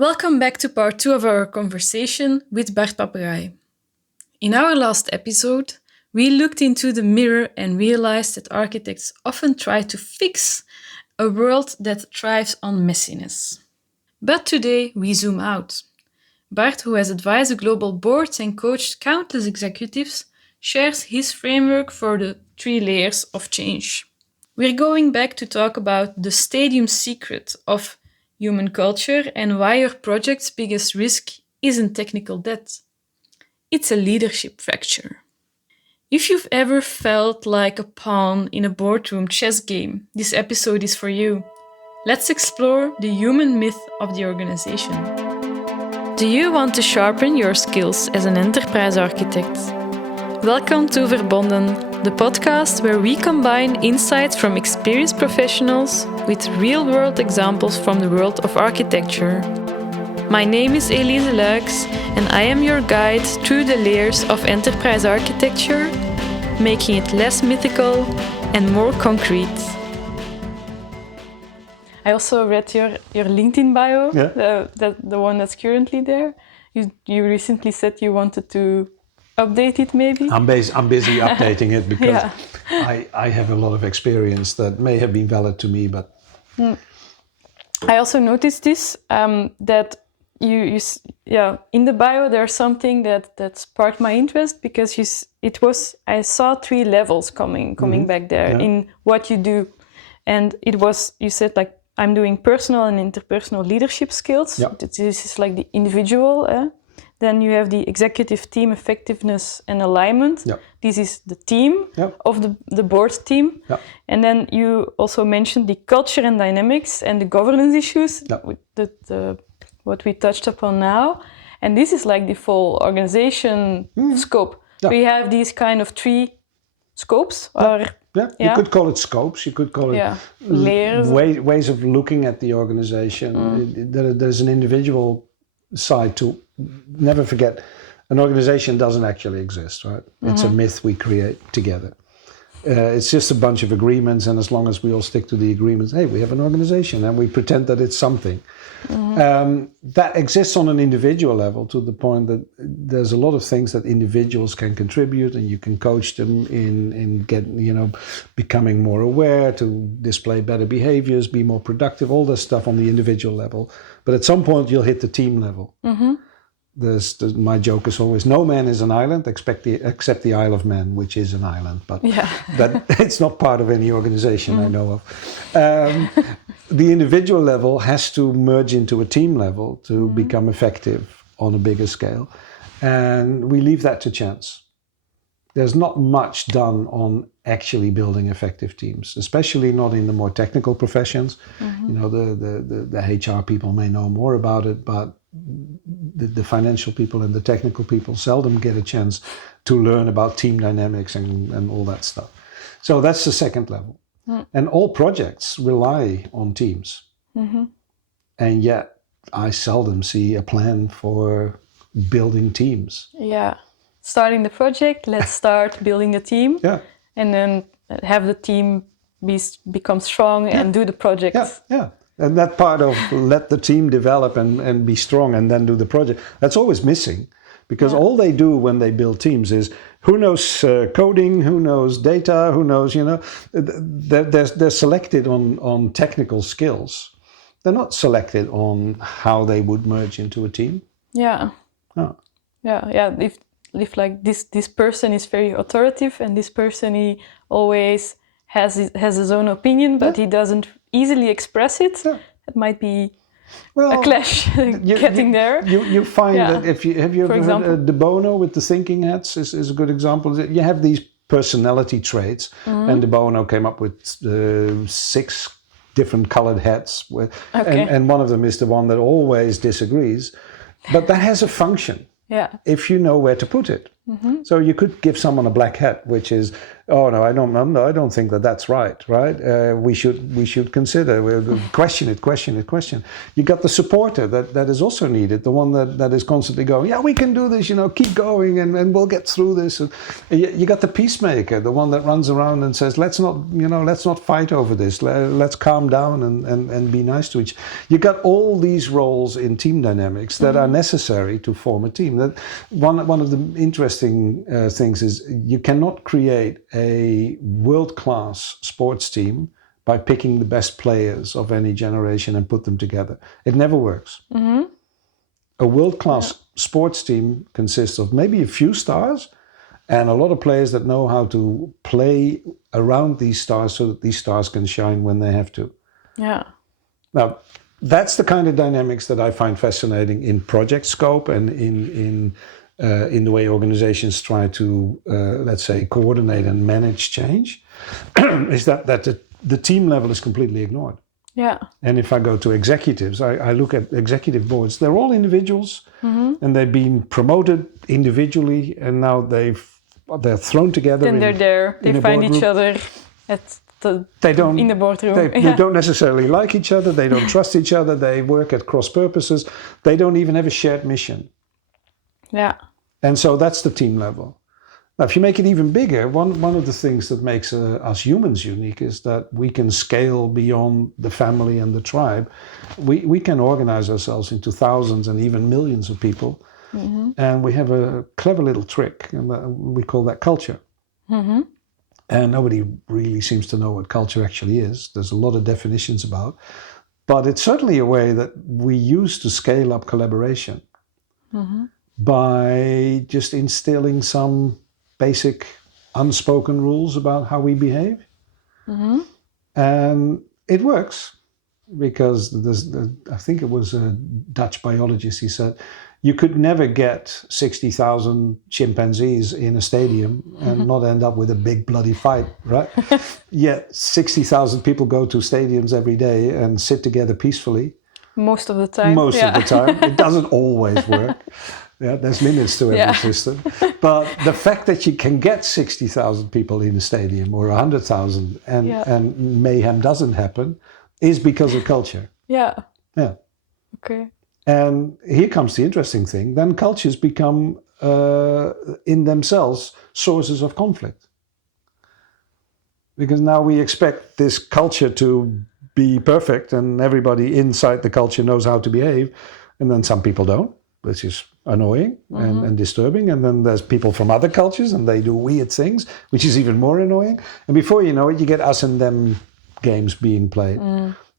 Welcome back to part 2 of our conversation with Bard Papegaaij. In our last episode, we looked into the mirror and realized that architects often try to fix a world that thrives on messiness. But today we zoom out. Bard, who has advised global boards and coached countless executives, shares his framework for the 3 layers of change. We're going back to talk about the stadium secret of human culture and why your project's biggest risk isn't technical debt. It's a leadership fracture. If you've ever felt like a pawn in a boardroom chess game, this episode is for you. Let's explore the human myth of the organization. Do you want to sharpen your skills as an enterprise architect? Welcome to Verbonden, the podcast where we combine insights from experienced professionals with real-world examples from the world of architecture. My name is Elise Luyckx, and I am your guide through the layers of enterprise architecture, making it less mythical and more concrete. I also read your LinkedIn bio, the one that's currently there. You recently said you wanted to update it, maybe? I'm busy updating it because I have a lot of experience that may have been valid to me, but... I also noticed this, that you in the bio there's something that sparked my interest because I saw 3 levels coming back there in what you do. And it was, you said, like, I'm doing personal and interpersonal leadership skills. Yep. This is like the individual. Then you have the executive team effectiveness and alignment. Yep. This is the team of the board team. Yep. And then you also mentioned the culture and dynamics and the governance issues, what we touched upon now. And this is like the full organization scope. Yep. We have these kind of 3 scopes. You could call it scopes, you could call it layers. Ways of looking at the organization. There's an individual side to never forget. An organization doesn't actually exist, right? It's a myth we create together. It's just a bunch of agreements, and as long as we all stick to the agreements, hey, we have an organization, and we pretend that it's something. That exists on an individual level to the point that there's a lot of things that individuals can contribute, and you can coach them in becoming more aware, to display better behaviors, be more productive, all this stuff on the individual level. But at some point you'll hit the team level. My joke is always, no man is an island except the Isle of Man, which is an island, but that it's not part of any organization I know of. The individual level has to merge into a team level to become effective on a bigger scale, and we leave that to chance. There's not much done on actually building effective teams, especially not in the more technical professions. The HR people may know more about it, but the financial people and the technical people seldom get a chance to learn about team dynamics and all that stuff. So that's the second level. And all projects rely on teams. And yet I seldom see a plan for building teams. Starting the project, let's start building the team. And then have the team become strong and do the project. And that part of let the team develop and be strong and then do the project, that's always missing. Because all they do when they build teams is, who knows coding, who knows data, who knows, they're selected on technical skills. They're not selected on how they would merge into a team. If like this person is very authoritative, and this person, he always has his own opinion, but he doesn't easily express it. It might be a clash getting there. You find that have you ever heard De Bono with the thinking hats is a good example. You have these personality traits, and De Bono came up with 6 different colored hats, and one of them is the one that always disagrees, but that has a function. If you know where to put it. So you could give someone a black hat, which is, oh no, I don't think that's right. We should consider, we'll question it. You got the supporter that is also needed, the one that is constantly going, yeah, we can do this, keep going, and we'll get through this. And you got the peacemaker, the one that runs around and says, let's not fight over this. Let's calm down and be nice to each. You got all these roles in team dynamics that are necessary to form a team. That one of the interesting things is you cannot create a world-class sports team by picking the best players of any generation and put them together. It never works. A world-class sports team consists of maybe a few stars and a lot of players that know how to play around these stars so that these stars can shine when they have to. Yeah. Now, that's the kind of dynamics that I find fascinating in project scope and in the way organizations try to, let's say, coordinate and manage change, is that the team level is completely ignored. Yeah. And if I go to executives, I look at executive boards, they're all individuals, and they've been promoted individually, and now they're thrown together. Then they're there, they find each other in the boardroom. They don't necessarily like each other, they don't trust each other, they work at cross purposes, they don't even have a shared mission. Yeah. And so that's the team level. Now, if you make it even bigger, one of the things that makes us humans unique is that we can scale beyond the family and the tribe. We can organize ourselves into thousands and even millions of people. And we have a clever little trick, and we call that culture. And nobody really seems to know what culture actually is. There's a lot of definitions about, but it's certainly a way that we use to scale up collaboration. By just instilling some basic unspoken rules about how we behave. And it works because I think it was a Dutch biologist, he said, you could never get 60,000 chimpanzees in a stadium and not end up with a big bloody fight, right? Yet 60,000 people go to stadiums every day and sit together peacefully. Most of the time. Most of the time. It doesn't always work. Yeah, there's limits to every system. But the fact that you can get 60,000 people in a stadium or 100,000 and mayhem doesn't happen is because of culture. Yeah. Okay. And here comes the interesting thing. Then cultures become, in themselves, sources of conflict. Because now we expect this culture to be perfect and everybody inside the culture knows how to behave. And then some people don't, which is annoying and disturbing. And then there's people from other cultures and they do weird things, which is even more annoying. And before you know it, you get us and them games being played.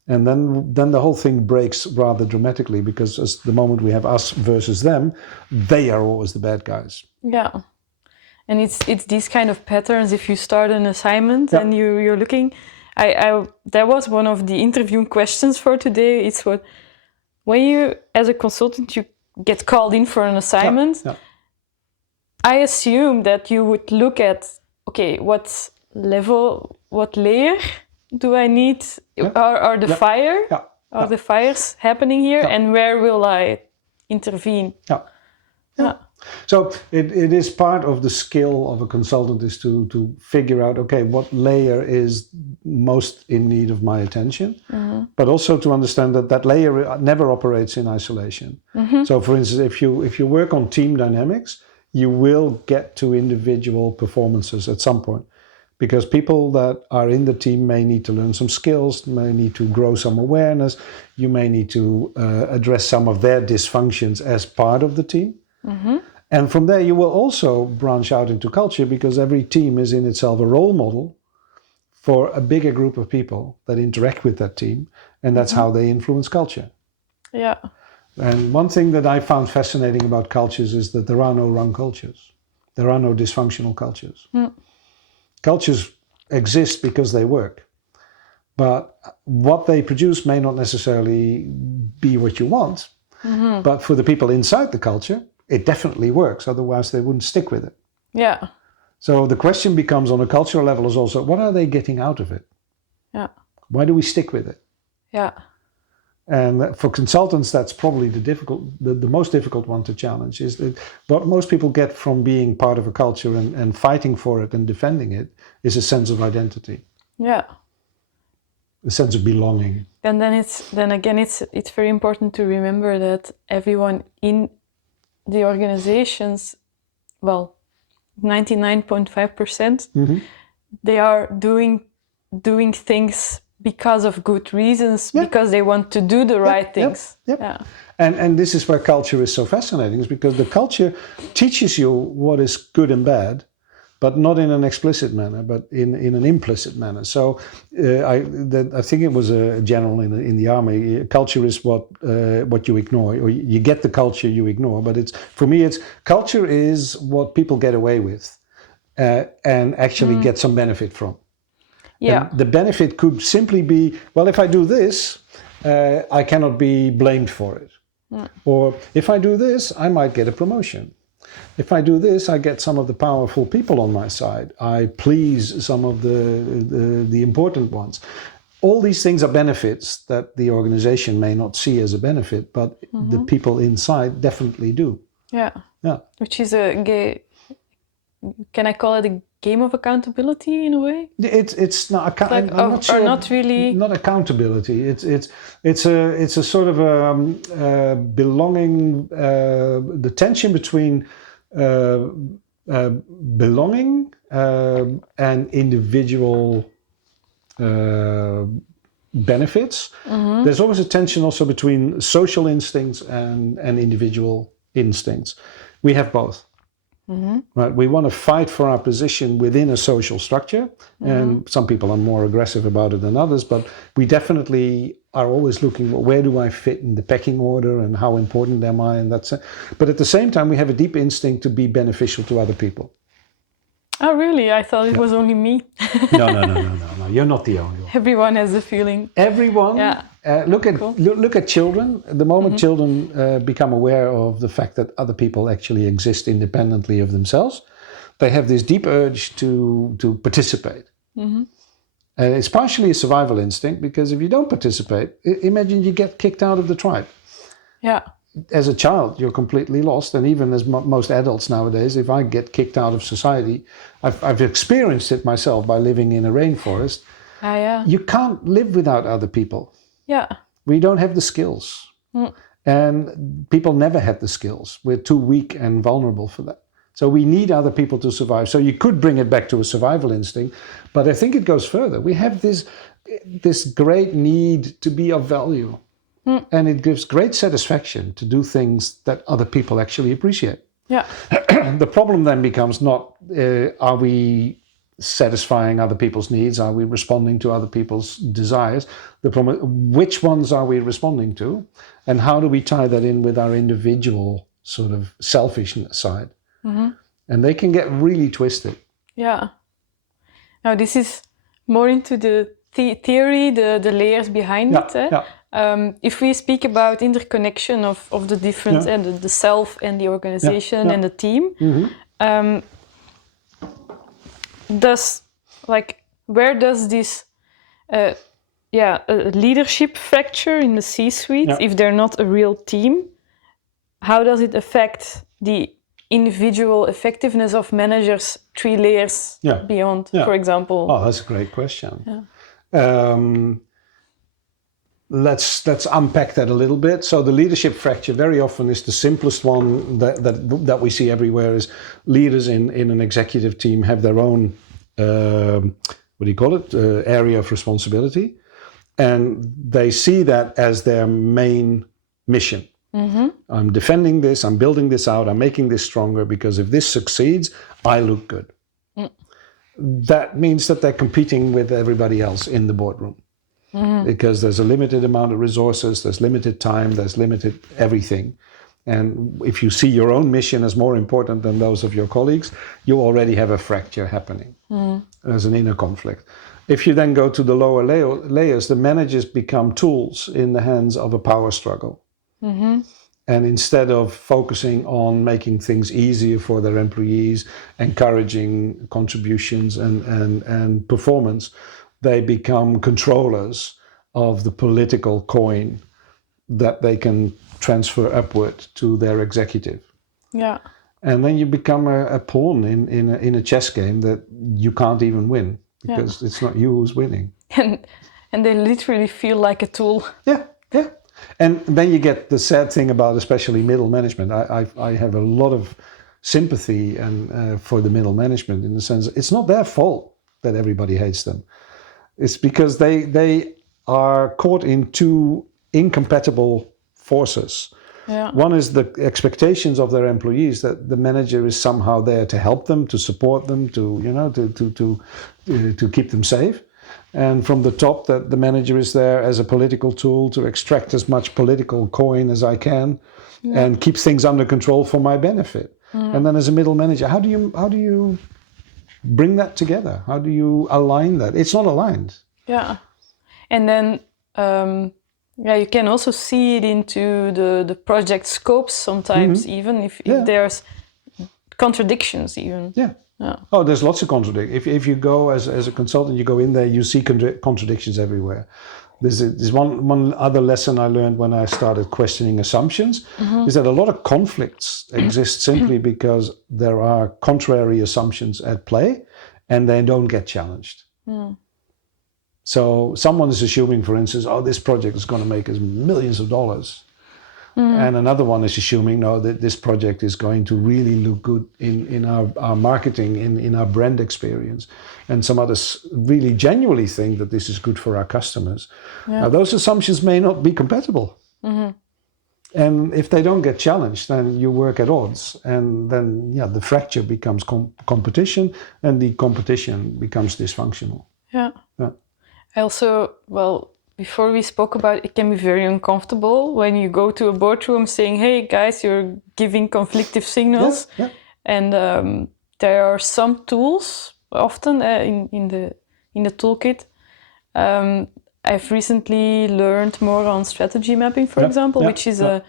And then the whole thing breaks rather dramatically because as the moment we have us versus them, they are always the bad guys. Yeah. And it's these kind of patterns. If you start an assignment and you're looking, that was one of the interview questions for today. It's when you, as a consultant, you get called in for an assignment, I assume that you would look at, okay, what level, what layer do I need? Are the the fires happening here, and where will I intervene? So it is part of the skill of a consultant is to figure out, okay, what layer is most in need of my attention, but also to understand that layer never operates in isolation. So for instance, if you work on team dynamics, you will get to individual performances at some point. Because people that are in the team may need to learn some skills, may need to grow some awareness, you may need to address some of their dysfunctions as part of the team. And from there, you will also branch out into culture because every team is in itself a role model for a bigger group of people that interact with that team. And that's how they influence culture. Yeah. And one thing that I found fascinating about cultures is that there are no wrong cultures. There are no dysfunctional cultures. Cultures exist because they work. But what they produce may not necessarily be what you want. But for the people inside the culture, it definitely works. Otherwise, they wouldn't stick with it. Yeah. So the question becomes on a cultural level is also, what are they getting out of it? Yeah. Why do we stick with it? Yeah. And for consultants, that's probably the most difficult one to challenge, is that what most people get from being part of a culture and fighting for it and defending it is a sense of identity. Yeah. A sense of belonging. And then again, it's very important to remember that everyone in the organizations, well, 99.5%, they are doing things because of good reasons, because they want to do the right things. Yeah. And this is where culture is so fascinating, is because the culture teaches you what is good and bad, but not in an explicit manner, but in an implicit manner. So I think it was a general in the army. Culture is what you ignore, or you get the culture you ignore. But for me, culture is what people get away with and actually get some benefit from. Yeah. And the benefit could simply be, well, if I do this, I cannot be blamed for it. Or if I do this, I might get a promotion. If I do this, I get some of the powerful people on my side. I please some of the important ones. All these things are benefits that the organization may not see as a benefit, but the people inside definitely do. Yeah. Yeah. Which is can I call it a game of accountability in a way? It's not. I'm not sure. Or not really. Not accountability. It's a sort of belonging. The tension between belonging and individual benefits. There's always a tension also between social instincts and individual instincts. We have both. Right? We want to fight for our position within a social structure, and some people are more aggressive about it than others, but we definitely are always looking, where do I fit in the pecking order and how important am I? And that's it. But at the same time, we have a deep instinct to be beneficial to other people. Oh, really? I thought it was only me. No. You're not the only one. Everyone has the feeling. Everyone. Yeah. Look at children. The moment children become aware of the fact that other people actually exist independently of themselves, they have this deep urge to participate. And it's partially a survival instinct, because if you don't participate, imagine you get kicked out of the tribe. Yeah. As a child, you're completely lost. And even as most adults nowadays, if I get kicked out of society, I've experienced it myself by living in a rainforest. Yeah. You can't live without other people. Yeah. We don't have the skills. And people never had the skills. We're too weak and vulnerable for that. So we need other people to survive. So you could bring it back to a survival instinct, but I think it goes further. We have this great need to be of value. And it gives great satisfaction to do things that other people actually appreciate. Yeah. The problem then becomes not, are we satisfying other people's needs? Are we responding to other people's desires? The problem, which ones are we responding to? And how do we tie that in with our individual sort of selfish side? And they can get really twisted. Yeah. Now this is more into the theory, the layers behind it. Yeah. If we speak about interconnection of the different and the self and the organization and the team, where does this a leadership fracture in the C-suite, if they're not a real team, how does it affect the individual effectiveness of managers 3 layers beyond, for example? Oh, that's a great question. Let's unpack that a little bit. So the leadership fracture very often is the simplest one that we see everywhere. Is leaders in an executive team have their own area of responsibility, and they see that as their main mission. I'm defending this, I'm building this out, I'm making this stronger, because if this succeeds, I look good. That means that they're competing with everybody else in the boardroom. Because there's a limited amount of resources, there's limited time, there's limited everything. And if you see your own mission as more important than those of your colleagues, you already have a fracture happening. There's an inner conflict. If you then go to the lower layers, the managers become tools in the hands of a power struggle. And instead of focusing on making things easier for their employees, encouraging contributions and performance, they become controllers of the political coin that they can transfer upward to their executive. Yeah. And then you become a pawn in a chess game that you can't even win because it's not you who's winning. And they literally feel like a tool. Yeah. And then you get the sad thing about especially middle management. I have a lot of sympathy and for the middle management in the sense it's not their fault that everybody hates them. It's because they are caught in two incompatible forces. Yeah. One is the expectations of their employees that the manager is somehow there to help them, to support them, to keep them safe. And from the top, that the manager is there as a political tool to extract as much political coin as I can, and keep things under control for my benefit. And then as a middle manager, how do you bring that together? How do you align that? It's not aligned. Yeah. And then you can also see it into the project scopes sometimes, even if there's contradictions even. Yeah. Oh, there's lots of contradictions. If you go as a consultant, you go in there, you see contradictions everywhere. There's one other lesson I learned when I started questioning assumptions, is that a lot of conflicts exist simply because there are contrary assumptions at play and they don't get challenged. So someone is assuming, for instance, this project is going to make us millions of dollars. And another one is assuming, no, that this project is going to really look good in our marketing, in our brand experience. And some others really genuinely think that this is good for our customers. Now, those assumptions may not be compatible. And if they don't get challenged, then you work at odds. And then, the fracture becomes competition, and the competition becomes dysfunctional. Yeah. I also, before we spoke about it can be very uncomfortable when you go to a boardroom saying, hey guys, you're giving conflicting signals. And there are some tools often in the toolkit. I've recently learned more on strategy mapping, for example, which is a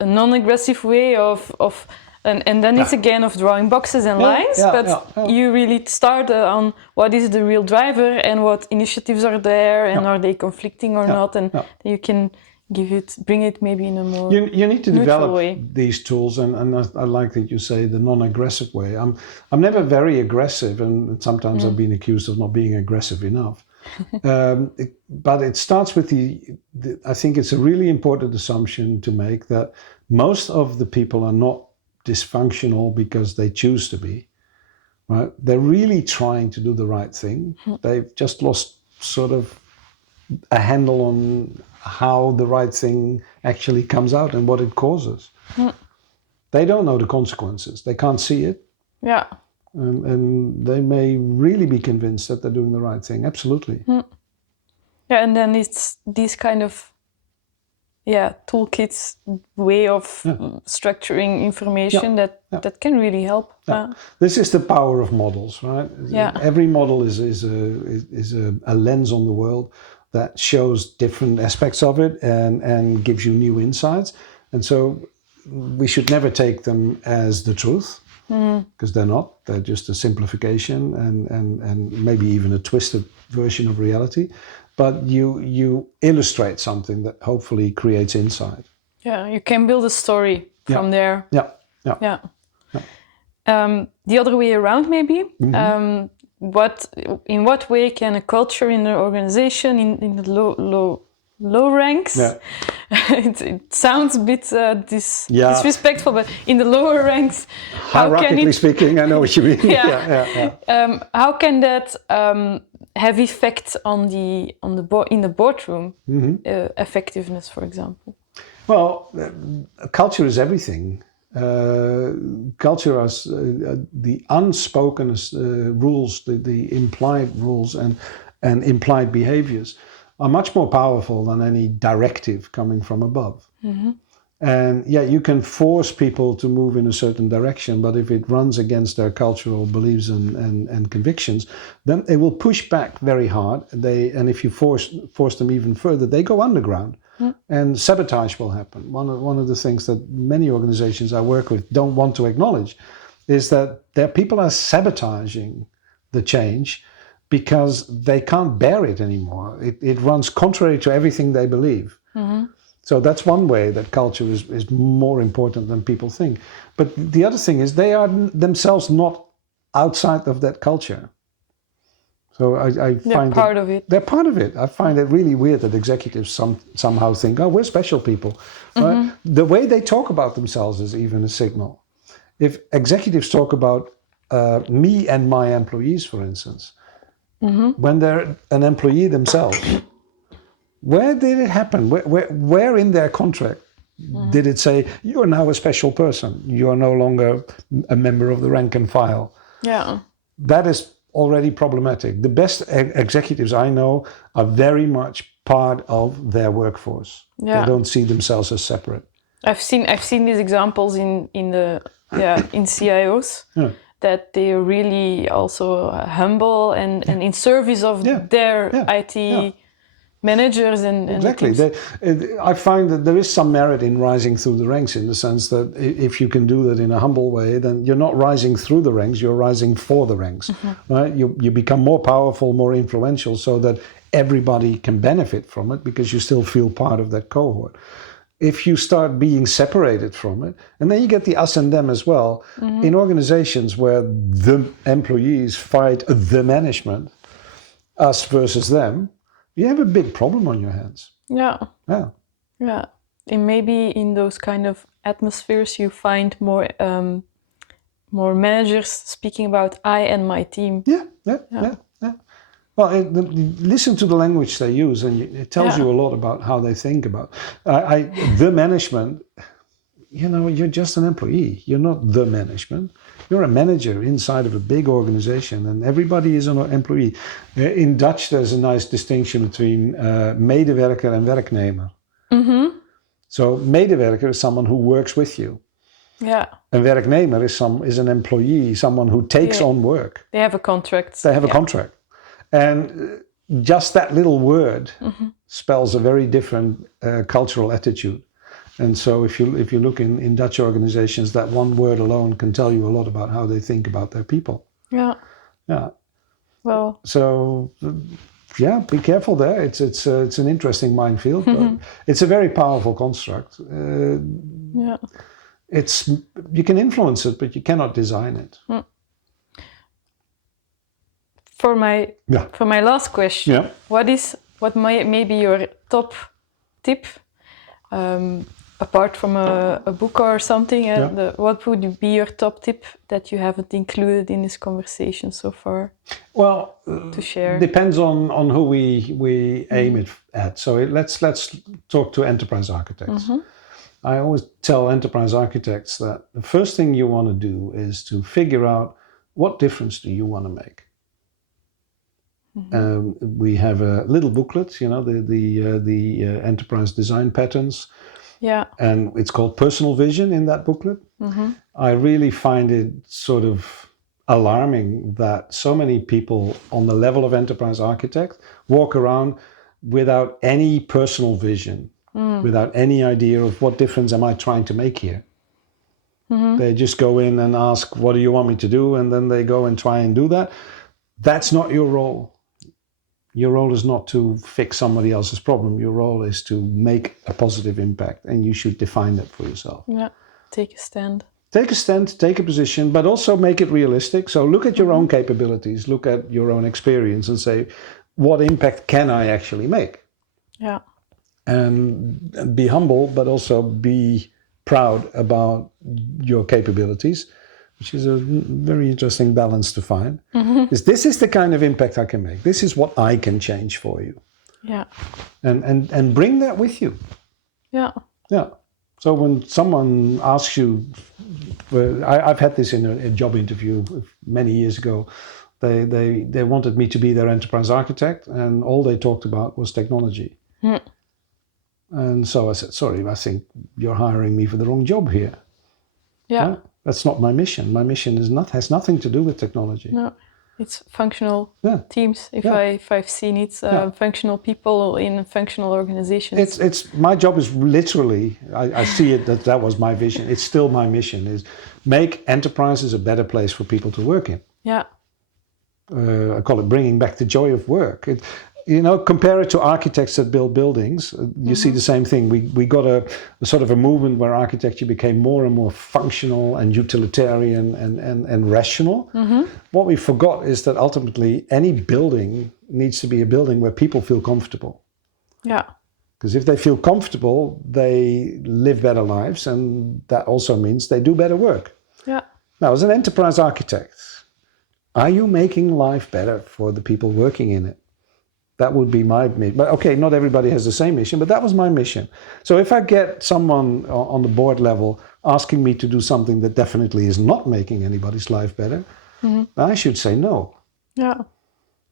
non-aggressive way of and then it's again of drawing boxes and lines, but you really start on what is the real driver and what initiatives are there and are they conflicting or not, and you can bring it maybe in a more you need to develop way. These tools, and I like that you say the non-aggressive way. I'm never very aggressive, and sometimes I've been accused of not being aggressive enough. But it starts with I think it's a really important assumption to make that most of the people are not dysfunctional because they choose to be, right? They're really trying to do the right thing. They've just lost sort of a handle on how the right thing actually comes out and what it causes. They don't know the consequences. They can't see it. Yeah. And they may really be convinced that they're doing the right thing. Absolutely. Yeah, and then it's these kind of toolkits way of structuring information that can really help. This is the power of models, right? Every model is a lens on the world that shows different aspects of it and gives you new insights. And so we should never take them as the truth, because they're not. They're just a simplification and maybe even a twisted version of reality. But you illustrate something that hopefully creates insight. Yeah, you can build a story from there. Yeah. The other way around, maybe. In what way can a culture in the organization, in the low ranks? It sounds a bit disrespectful, but in the lower ranks, hierarchically speaking, I know what you mean. How can that have effect on in the boardroom effectiveness, for example? Well, culture is everything. Culture is the unspoken rules, the implied rules and implied behaviors are much more powerful than any directive coming from above. And you can force people to move in a certain direction, but if it runs against their cultural beliefs and convictions, then they will push back very hard. And if you force them even further, they go underground. And sabotage will happen. One of the things that many organizations I work with don't want to acknowledge is that their people are sabotaging the change because they can't bear it anymore. It runs contrary to everything they believe. So that's one way that culture is more important than people think. But the other thing is they are themselves not outside of that culture. So I find part of it. They're part of it. I find it really weird that executives somehow think, oh, we're special people. Right? The way they talk about themselves is even a signal. If executives talk about me and my employees, for instance, when they're an employee themselves, where did it happen? Where in their contract did it say, you are now a special person? You are no longer a member of the rank and file. Yeah. That is already problematic. The best executives I know are very much part of their workforce. Yeah. They don't see themselves as separate. I've seen these examples in CIOs that they are really also humble and in service of their IT managers and exactly. I find that there is some merit in rising through the ranks, in the sense that if you can do that in a humble way, then you're not rising through the ranks, you're rising for the ranks. Right? You become more powerful, more influential, so that everybody can benefit from it because you still feel part of that cohort. If you start being separated from it, and then you get the us and them as well, in organizations where the employees fight the management, us versus them, you have a big problem on your hands. Yeah. And maybe in those kind of atmospheres, you find more managers speaking about I and my team. Yeah. Well, listen to the language they use, and it tells you a lot about how they think about. The management. You're just an employee. You're not the management. You're a manager inside of a big organization, and everybody is an employee. In Dutch, there's a nice distinction between medewerker and werknemer. So medewerker is someone who works with you. Yeah. And werknemer is an employee, someone who takes on work. They have a contract. They have a contract. And just that little word spells a very different cultural attitude. And so if you look in Dutch organizations, that one word alone can tell you a lot about how they think about their people. Yeah. Well. So be careful there. It's an interesting minefield, but it's a very powerful construct. You can influence it, but you cannot design it. For my last question, what may be your top tip? Apart from a book or something, what would be your top tip that you haven't included in this conversation so far? Well, to share depends on who we aim it at. So let's talk to enterprise architects. I always tell enterprise architects that the first thing you want to do is to figure out what difference do you want to make. We have a little booklet, the enterprise design patterns. Yeah. And it's called Personal Vision in that booklet. I really find it sort of alarming that so many people on the level of enterprise architect walk around without any personal vision, without any idea of what difference am I trying to make here. They just go in and ask, what do you want me to do? And then they go and try and do that. That's not your role. Your role is not to fix somebody else's problem. Your role is to make a positive impact, and you should define that for yourself. Yeah, take a stand. Take a stand, take a position, but also make it realistic. So look at your own capabilities, look at your own experience and say, what impact can I actually make? Yeah. And be humble, but also be proud about your capabilities, which is a very interesting balance to find. This is the kind of impact I can make. This is what I can change for you. Yeah. And bring that with you. Yeah. Yeah. So when someone asks you, I've had this in a job interview many years ago. They wanted me to be their enterprise architect, and all they talked about was technology. And so I said, sorry, I think you're hiring me for the wrong job here. Yeah. Right? That's not my mission. My mission has nothing to do with technology. No, it's functional teams. If I've seen it, functional people in functional organizations. It's my job is literally. I see it that was my vision. It's still my mission: is make enterprises a better place for people to work in. Yeah. I call it bringing back the joy of work. compare it to architects that build buildings. You see the same thing. We got a sort of a movement where architecture became more and more functional and utilitarian and rational. What we forgot is that ultimately any building needs to be a building where people feel comfortable. Yeah. Because if they feel comfortable, they live better lives, and that also means they do better work. Yeah. Now, as an enterprise architect, are you making life better for the people working in it? That would be my mission. But okay, not everybody has the same mission, but that was my mission. So if I get someone on the board level asking me to do something that definitely is not making anybody's life better, I should say no. Yeah.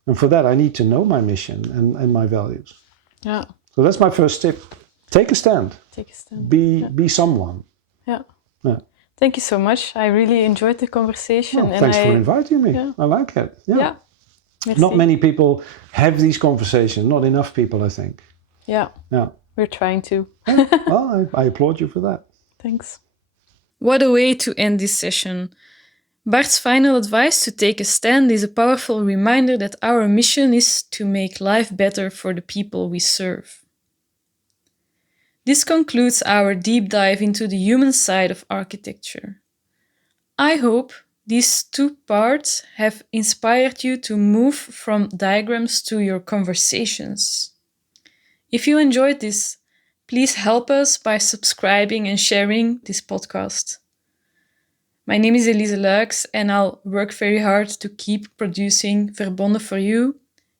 And for that, I need to know my mission and my values. Yeah. So that's my first tip. Take a stand. Take a stand. Be someone. Yeah. Yeah. Thank you so much. I really enjoyed the conversation. Well, thanks for inviting me. Yeah. I like it. Yeah. Merci. Not many people have these conversations. Not enough people, I think. Yeah. Yeah. We're trying to. Yeah. Well, I applaud you for that. Thanks. What a way to end this session. Bard's final advice to take a stand is a powerful reminder that our mission is to make life better for the people we serve. This concludes our deep dive into the human side of architecture. I hope these 2 parts have inspired you to move from diagrams to your conversations. If you enjoyed this, please help us by subscribing and sharing this podcast. My name is Elise Luyckx, and I'll work very hard to keep producing Verbonden for you.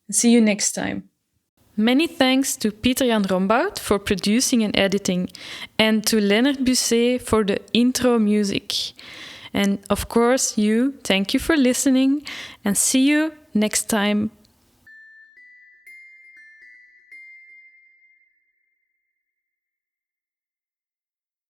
And see you next time. Many thanks to Pieter-Jan Rombout for producing and editing, and to Lennart Busset for the intro music. And of course, thank you for listening, and see you next time.